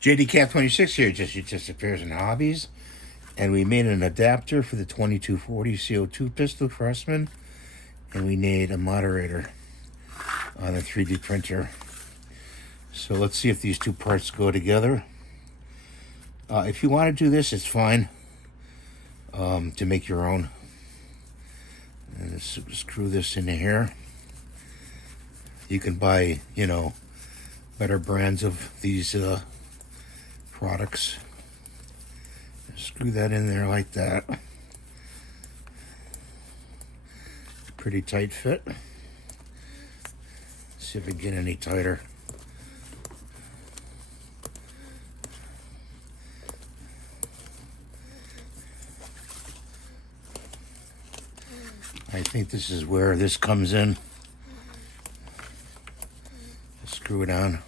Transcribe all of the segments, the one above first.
JDCat26 here, just appears in hobbies, and we made an adapter for the 2240 CO2 pistol Craftsman, and we made a moderator on a 3D printer. So let's see if these two parts go together. If you want to do this, it's fine to make your own. And let's screw this into here. You can buy, better brands of these products. Screw that in there like that. Pretty tight fit. See if we can get any tighter. I think this is where this comes in. Screw it on.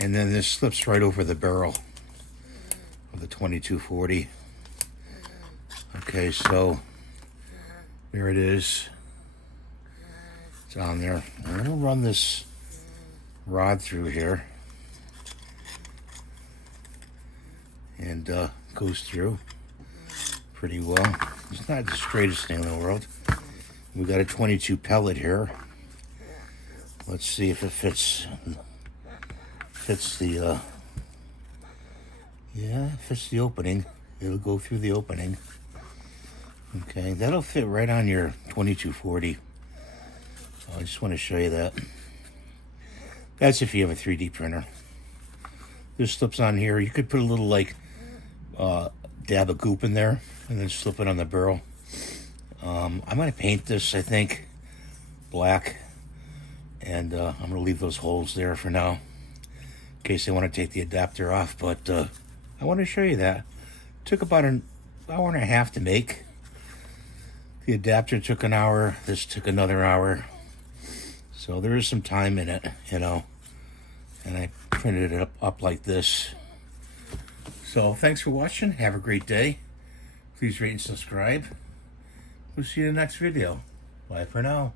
And then this slips right over the barrel of the 2240. Okay, so there it is. It's on there. I'm going to run this rod through here. And goes through pretty well. It's not the straightest thing in the world. We got a 22 pellet here. Let's see if it fits the fits the opening. It'll go through the opening. Okay, that'll fit right on your 2240. I just want to show you that. That's if you have a 3D printer. This slips on here. You could put a little dab of goop in there and then slip it on the barrel. I'm going to paint this, I think, black. And I'm going to leave those holes there for now, in case they want to take the adapter off. But I want to show you that. It took about an hour and a half to make. The adapter took an hour. This took another hour. So there is some time in it, And I printed it up like this. So thanks for watching. Have a great day. Please rate and subscribe. We'll see you in the next video. Bye for now.